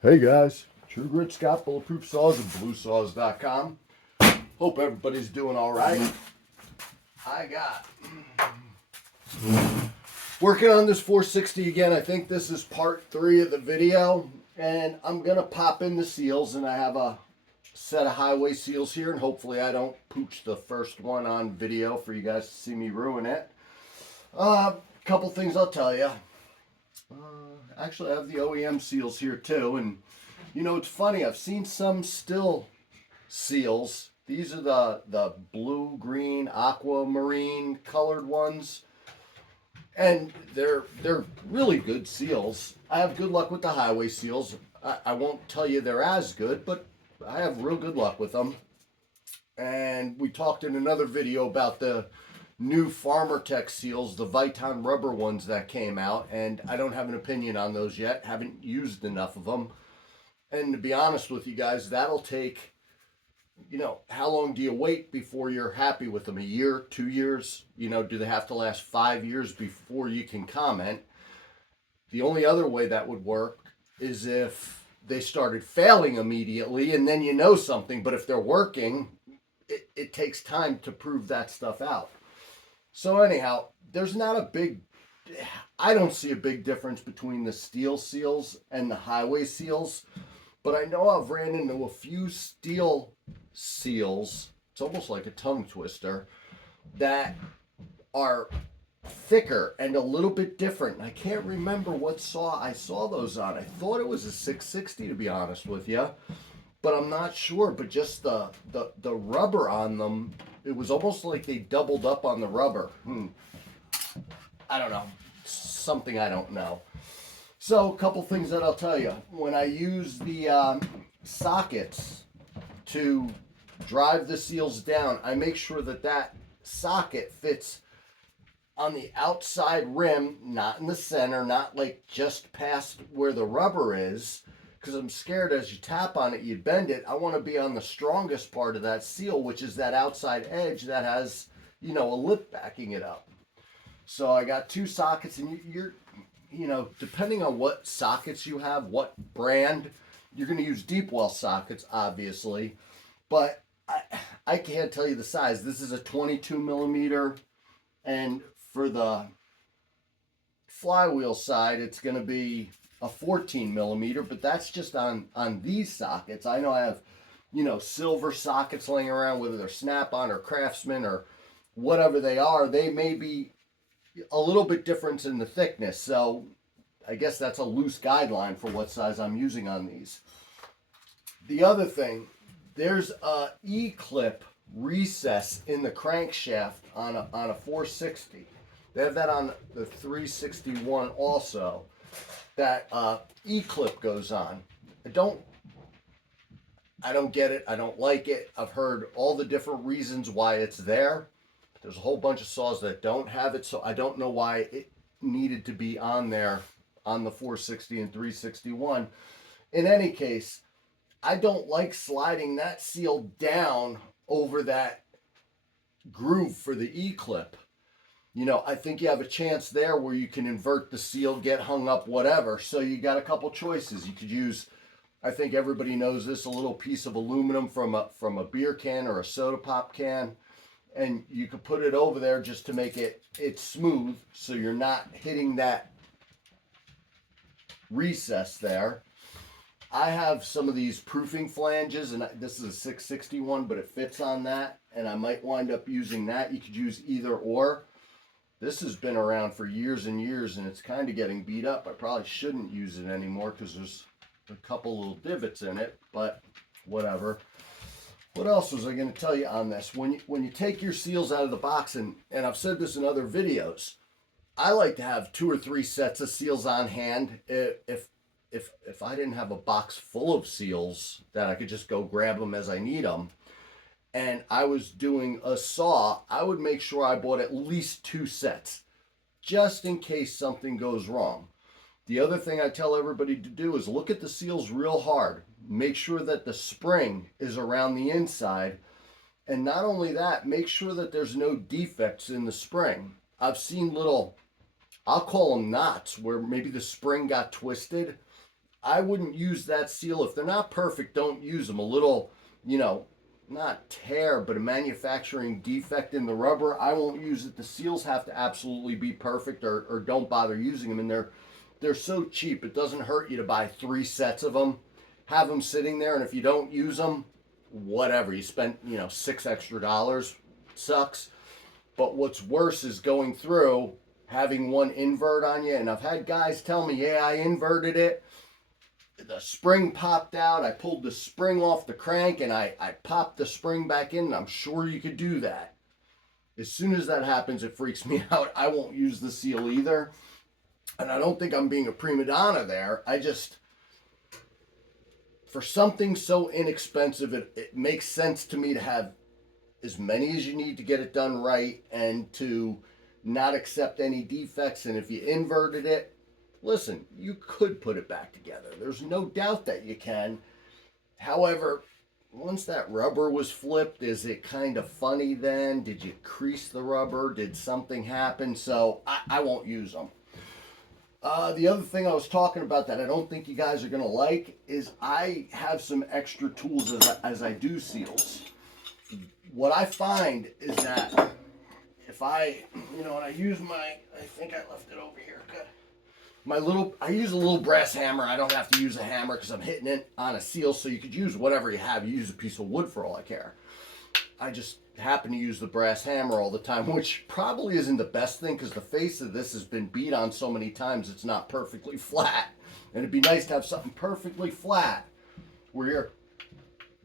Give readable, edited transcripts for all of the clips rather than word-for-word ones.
Hey guys, True Grit Scott, Bulletproof Saws, and BLUESAWS.com. Hope everybody's doing all right. I got working on this 460 again. I think this is part 3 of the video, and I'm gonna pop in the seals, and I have a set of highway seals here, and hopefully I don't pooch the first one on video for you guys to see me ruin it. Couple things I'll tell you. Actually, I have the OEM seals here too, and you know, it's funny, I've seen some still seals. These are the blue, green, aquamarine colored ones, and they're really good seals. I have good luck with the highway seals. I won't tell you they're as good, but I have real good luck with them. And we talked in another video about the new Farmer Tech seals, the Viton rubber ones that came out, and I don't have an opinion on those yet. Haven't used enough of them. And to be honest with you guys, that'll take, you know, how long do you wait before you're happy with them? A year, 2 years? You know, do they have to last 5 years before you can comment? The only other way that would work is if they started failing immediately and then you know something. But if they're working, it takes time to prove that stuff out. So anyhow, there's not a big, I don't see a big difference between the steel seals and the highway seals. But I know I've ran into a few steel seals, it's almost like a tongue twister, that are thicker and a little bit different. I can't remember what saw I saw those on. I thought it was a 660 to be honest with you, but I'm not sure. But just the rubber on them, it was almost like they doubled up on the rubber. I don't know. Something I don't know. So, a couple things that I'll tell you. When I use the sockets to drive the seals down, I make sure that that socket fits on the outside rim, not in the center, not like just past where the rubber is, because I'm scared as you tap on it, you bend it. I want to be on the strongest part of that seal, which is that outside edge that has, you know, a lip backing it up. So I got 2 sockets, and you're you know, depending on what sockets you have, what brand, you're going to use deep well sockets, obviously. But I can't tell you the size. This is a 22 millimeter, and for the flywheel side, it's going to be a 14 millimeter. But that's just on these sockets. I know I have, you know, silver sockets laying around, whether they're Snap-on or Craftsman or whatever they are. They may be a little bit difference in the thickness, so I guess that's a loose guideline for what size I'm using on these. The other thing, there's a E-clip recess in the crankshaft on a 460. They have that on the 361 also. That E-clip goes on. I don't get it. I don't like it. I've heard all the different reasons why it's there. There's a whole bunch of saws that don't have it, so I don't know why it needed to be on there on the 460 and 361. In any case, I don't like sliding that seal down over that groove for the E-clip. You know, I think you have a chance there where you can invert the seal, get hung up, whatever. So you got a couple choices. You could use, I think everybody knows this, a little piece of aluminum from a beer can or a soda pop can. And you could put it over there just to make it smooth, so you're not hitting that recess there. I have some of these proofing flanges, and this is a 661, but it fits on that, and I might wind up using that. You could use either or. This has been around for years and years, and it's kind of getting beat up. I probably shouldn't use it anymore because there's a couple little divots in it, but whatever. What else was I going to tell you on this? When you take your seals out of the box, and I've said this in other videos, I like to have 2 or 3 sets of seals on hand. If I didn't have a box full of seals that I could just go grab them as I need them, and I was doing a saw, I would make sure I bought at least 2 sets, just in case something goes wrong. The other thing I tell everybody to do is look at the seals real hard. Make sure that the spring is around the inside. And not only that, make sure that there's no defects in the spring. I've seen little, I'll call them knots, where maybe the spring got twisted. I wouldn't use that seal. If they're not perfect, don't use them. A little, you know, not tear, but a manufacturing defect in the rubber, I won't use it. The seals have to absolutely be perfect, or don't bother using them. And they're so cheap. It doesn't hurt you to buy 3 sets of them, have them sitting there, and if you don't use them, whatever. You spent, $6 extra. Sucks. But what's worse is going through, having one invert on you. And I've had guys tell me, yeah, I inverted it. The spring popped out. I pulled the spring off the crank and I popped the spring back in. And I'm sure you could do that. As soon as that happens, it freaks me out. I won't use the seal either. And I don't think I'm being a prima donna there. I just, for something so inexpensive, it makes sense to me to have as many as you need to get it done right, and to not accept any defects. And if you inverted it, listen, you could put it back together. There's no doubt that you can. However, once that rubber was flipped, is it kind of funny then? Did you crease the rubber? Did something happen? So I won't use them. The other thing I was talking about that I don't think you guys are going to like is I have some extra tools as I do seals. What I find is that if I use I think I left it over here. Good. I use a little brass hammer. I don't have to use a hammer because I'm hitting it on a seal, so you could use whatever you have. You use a piece of wood for all I care. I just happen to use the brass hammer all the time, which probably isn't the best thing because the face of this has been beat on so many times it's not perfectly flat. And it'd be nice to have something perfectly flat where you're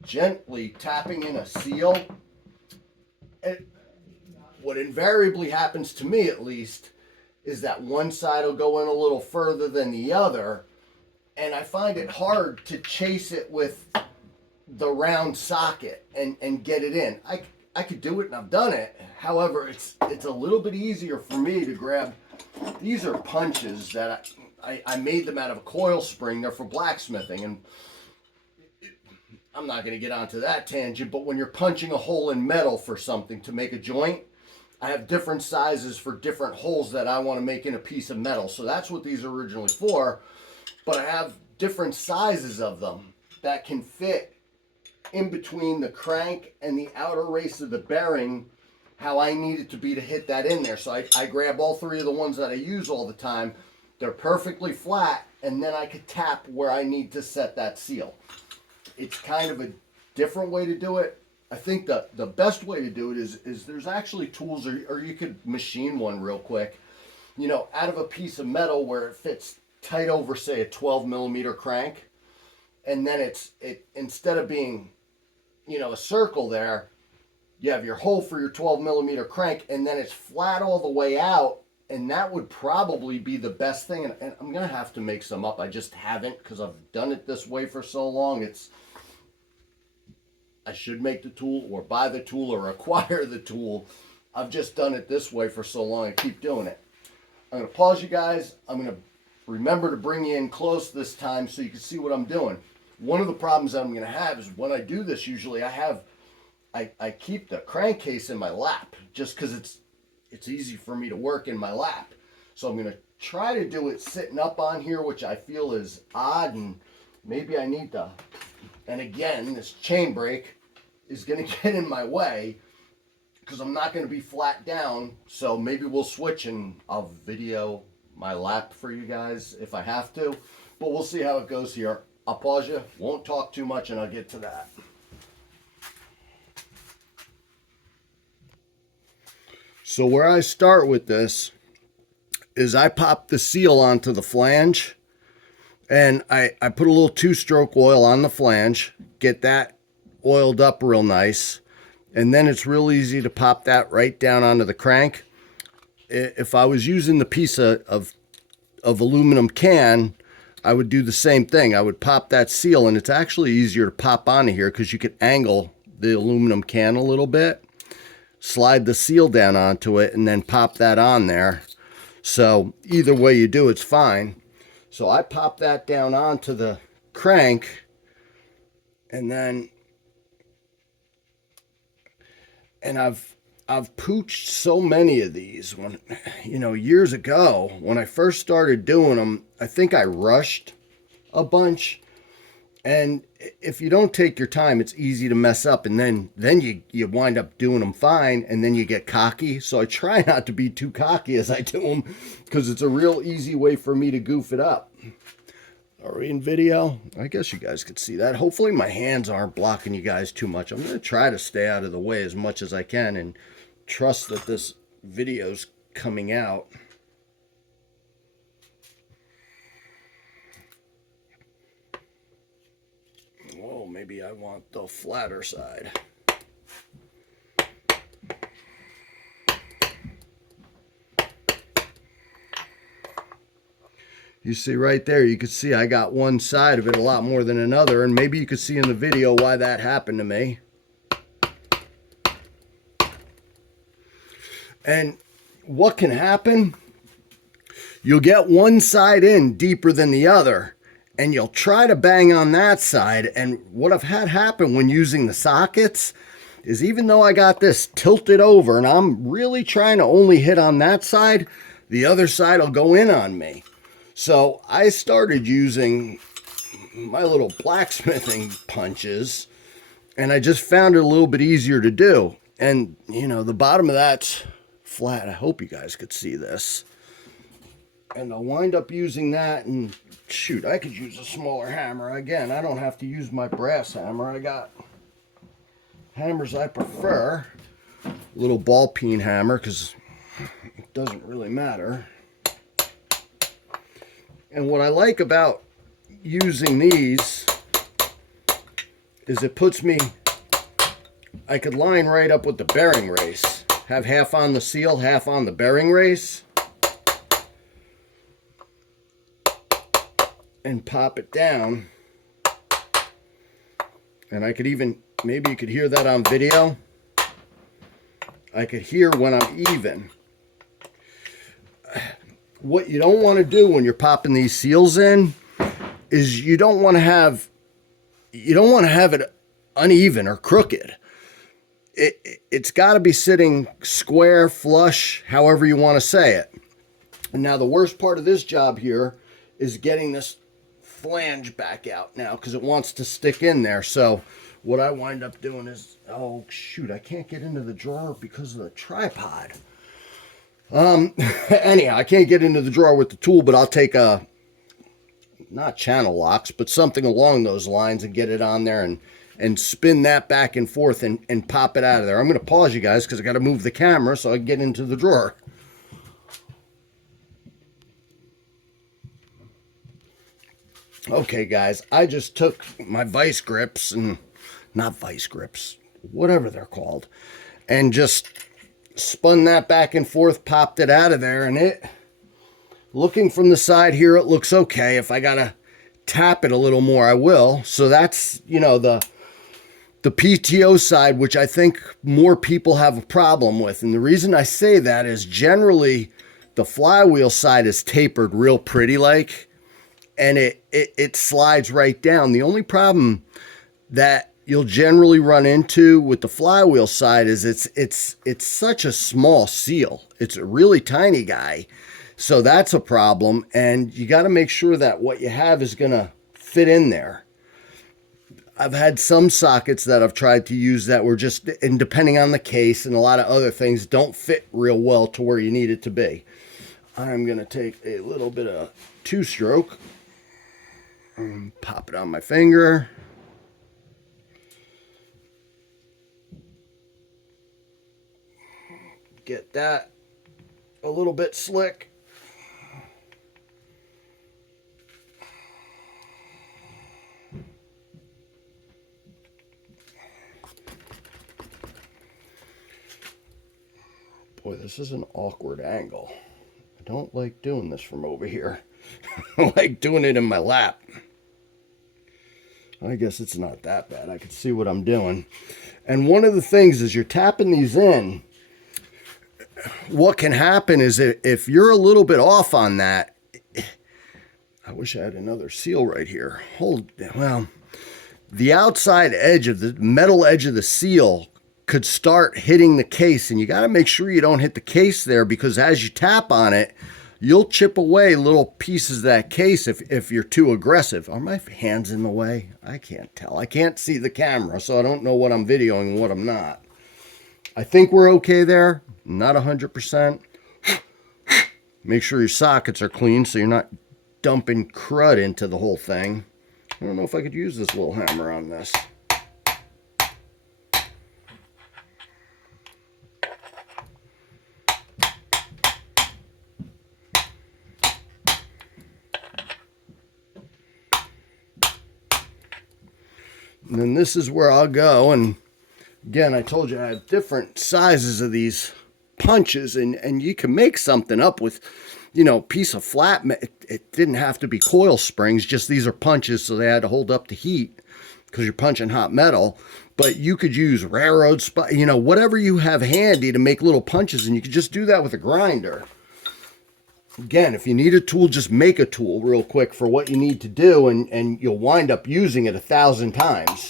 gently tapping in a seal. What invariably happens to me, at least, is that one side will go in a little further than the other, and I find it hard to chase it with the round socket and get it in. I could do it, and I've done it. However, it's a little bit easier for me to grab. These are punches that I made them out of a coil spring. They're for blacksmithing, and I'm not going to get onto that tangent, but when you're punching a hole in metal for something to make a joint, I have different sizes for different holes that I want to make in a piece of metal. So that's what these are originally for, but I have different sizes of them that can fit in between the crank and the outer race of the bearing, how I need it to be to hit that in there. So I grab all 3 of the ones that I use all the time. They're perfectly flat, and then I could tap where I need to set that seal. It's kind of a different way to do it. I think the best way to do it is there's actually tools, or you could machine one real quick, out of a piece of metal where it fits tight over, say, a 12 millimeter crank. And then it instead of being, a circle there, you have your hole for your 12 millimeter crank, and then it's flat all the way out. And that would probably be the best thing. And I'm going to have to make some up. I just haven't, because I've done it this way for so long. I should make the tool or buy the tool or acquire the tool. I've just done it this way for so long. I keep doing it. I'm going to pause you guys. I'm going to remember to bring you in close this time so you can see what I'm doing. One of the problems that I'm going to have is when I do this, usually I keep the crankcase in my lap just because it's easy for me to work in my lap. So I'm going to try to do it sitting up on here, which I feel is odd, and maybe I need to. And again, this chain brake is going to get in my way because I'm not going to be flat down. So maybe we'll switch and I'll video my lap for you guys if I have to. But we'll see how it goes here. I'll pause you, won't talk too much, and I'll get to that. So where I start with this is I pop the seal onto the flange. And I put a little 2-stroke oil on the flange, get that oiled up real nice, and then it's real easy to pop that right down onto the crank. If I was using the piece of aluminum can, I would do the same thing. I would pop that seal, and it's actually easier to pop onto here because you can angle the aluminum can a little bit, slide the seal down onto it, and then pop that on there. So either way you do, it's fine. So I pop that down onto the crank, and then, I've pooched so many of these when, years ago when I first started doing them. I think I rushed a bunch. And if you don't take your time, it's easy to mess up, and then you wind up doing them fine, and then you get cocky. So I try not to be too cocky as I do them, because it's a real easy way for me to goof it up. Are we in video? I guess you guys could see that. Hopefully my hands aren't blocking you guys too much. I'm going to try to stay out of the way as much as I can and trust that this video's coming out. Well, maybe I want the flatter side. You see right there, you can see I got one side of it a lot more than another, and maybe you could see in the video why that happened to me. And what can happen? You'll get one side in deeper than the other, and you'll try to bang on that side, and what I've had happen when using the sockets is, even though I got this tilted over and I'm really trying to only hit on that side, the other side will go in on me. So I started using my little blacksmithing punches, and I just found it a little bit easier to do. And, you know, the bottom of that's flat. I hope you guys could see this. And I'll wind up using that, and shoot, I could use a smaller hammer. Again, I don't have to use my brass hammer. I got hammers I prefer. A little ball peen hammer, because it doesn't really matter. And what I like about using these is it puts me, I could line right up with the bearing race. Have half on the seal, half on the bearing race. And pop it down. And I could even, maybe you could hear that on video. I could hear when I'm even. What you don't want to do when you're popping these seals in is you don't want to have it uneven or crooked. It's got to be sitting square, flush, however you want to say it. And now the worst part of this job here is getting this flange back out now, because it wants to stick in there. So what I wind up doing is, oh shoot, I can't get into the drawer because of the tripod. Anyhow, I can't get into the drawer with the tool, but I'll take not channel locks, but something along those lines, and get it on there and spin that back and forth and pop it out of there. I'm going to pause you guys because I got to move the camera so I can get into the drawer. Okay, guys, I just took my vice grips, and not vice grips, whatever they're called, and just spun that back and forth, popped it out of there, and it, looking from the side here, it looks okay. If I gotta tap it a little more, I will. So that's, you know, the PTO side, which I think more people have a problem with. And the reason I say that is generally the flywheel side is tapered real pretty like, and it slides right down. The only problem that you'll generally run into with the flywheel side is it's such a small seal. It's a really tiny guy. So that's a problem, and you got to make sure that what you have is going to fit in there. I've had some sockets that I've tried to use that were just, and depending on the case and a lot of other things, don't fit real well to where you need it to be. I'm going to take a little bit of two-stroke and pop it on my finger. Get that a little bit slick. Boy, this is an awkward angle. I don't like doing this from over here. I like doing it in my lap. I guess it's not that bad. I can see what I'm doing. And one of the things is you're tapping these in. What can happen is if you're a little bit off on that, I wish I had another seal right here. Well, the outside edge of the metal edge of the seal could start hitting the case, and you got to make sure you don't hit the case there, because as you tap on it, you'll chip away little pieces of that case if you're too aggressive. Are my hands in the way? I can't tell. I can't see the camera, so I don't know what I'm videoing and what I'm not. I think we're okay there. Not 100%. Make sure your sockets are clean so you're not dumping crud into the whole thing. I don't know if I could use this little hammer on this. And then this is where I'll go. And again, I told you I have different sizes of these punches, and you can make something up with, you know, piece of flat. It didn't have to be coil springs, just these are punches, so they had to hold up the heat because you're punching hot metal. But you could use railroad, you know, whatever you have handy to make little punches, and you could just do that with a grinder. Again, if you need a tool, just make a tool real quick for what you need to do, and you'll wind up using it 1,000 times.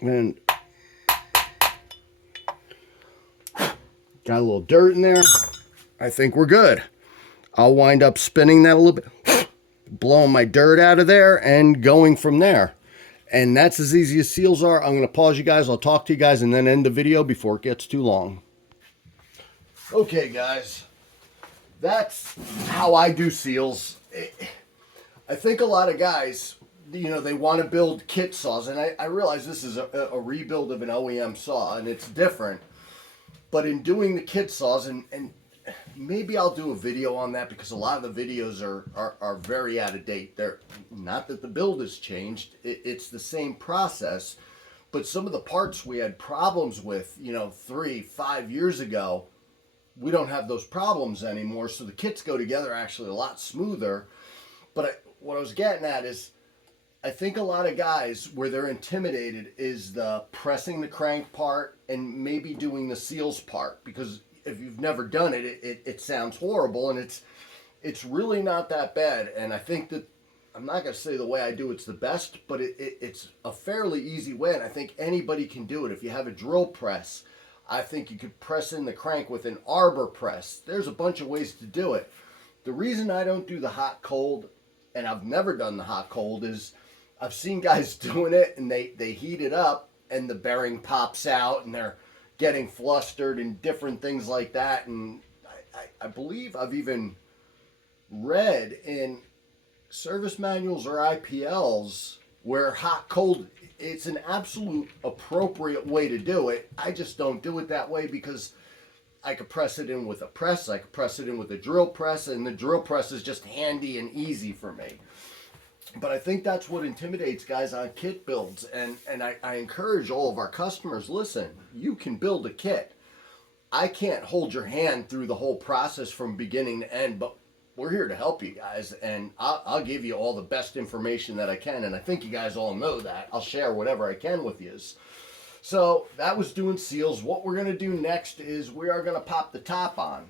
And got a little dirt in there. I think we're good. I'll wind up spinning that a little bit, blowing my dirt out of there and going from there. And that's as easy as seals are. I'm going to pause you guys. I'll talk to you guys and then end the video before it gets too long. Okay, guys. That's how I do seals. I think a lot of guys, you know, they want to build kit saws, and I realize this is a rebuild of an OEM saw, and it's different. But in doing the kit saws, and maybe I'll do a video on that, because a lot of the videos are very out of date. They're not that the build has changed; it's the same process, but some of the parts we had problems with, you know, 3-5 years ago, we don't have those problems anymore. So the kits go together actually a lot smoother. But what I was getting at is, I think a lot of guys, where they're intimidated is the pressing the crank part and maybe doing the seals part, because if you've never done it, it sounds horrible, and it's really not that bad. And I think that, I'm not going to say the way I do it's the best, but it's a fairly easy way, and I think anybody can do it. If you have a drill press, I think you could press in the crank with an arbor press. There's a bunch of ways to do it. The reason I don't do the hot cold, and I've never done the hot cold, is I've seen guys doing it, and they heat it up and the bearing pops out and they're getting flustered and different things like that. And I believe I've even read in service manuals or IPLs where hot cold, it's an absolute appropriate way to do it. I just don't do it that way, because I could press it in with a press, I could press it in with a drill press, and the drill press is just handy and easy for me. But I think that's what intimidates guys on kit builds. And I encourage all of our customers, listen, you can build a kit. I can't hold your hand through the whole process from beginning to end, but we're here to help you guys. And I'll give you all the best information that I can. And I think you guys all know that. I'll share whatever I can with you. So that was doing seals. What we're going to do next is we are going to pop the top on.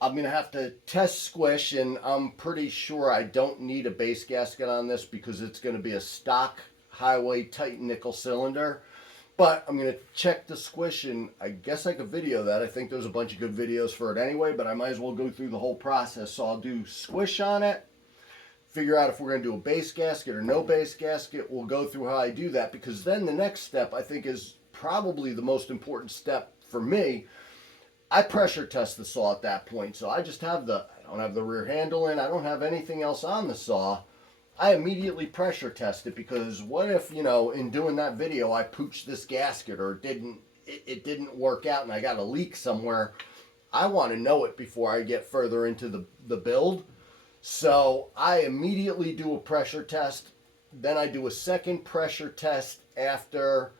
I'm going to have to test squish, and I'm pretty sure I don't need a base gasket on this, because it's going to be a stock highway tight nickel cylinder. But I'm going to check the squish, and I guess I could video that. I think there's a bunch of good videos for it anyway, but I might as well go through the whole process. So I'll do squish on it, figure out if we're going to do a base gasket or no base gasket. We'll go through how I do that, because then the next step, I think, is probably the most important step for me. I pressure test the saw at that point. So I just have I don't have the rear handle in, I don't have anything else on the saw. I immediately pressure test it, because what if, you know, in doing that video I pooched this gasket, or it didn't work out and I got a leak somewhere. I want to know it before I get further into the build. So I immediately do a pressure test. Then I do a second pressure test after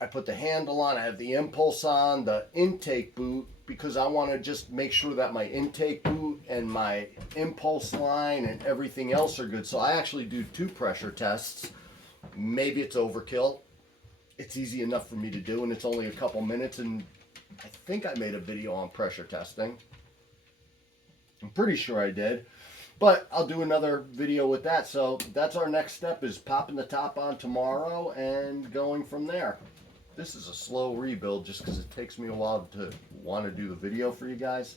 I put the handle on. I have the impulse on, the intake boot, because I want to just make sure that my intake boot and my impulse line and everything else are good. So I actually do 2 pressure tests. Maybe it's overkill. It's easy enough for me to do, and it's only a couple minutes, and I think I made a video on pressure testing. I'm pretty sure I did, but I'll do another video with that. So that's our next step, is popping the top on tomorrow and going from there. This is a slow rebuild just because it takes me a while to want to do the video for you guys.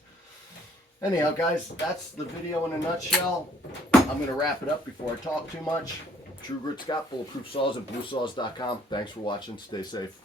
Anyhow, guys, that's the video in a nutshell. I'm going to wrap it up before I talk too much. True Grit Scott, Bulletproof Saws at BLUESAWS.com. Thanks for watching. Stay safe.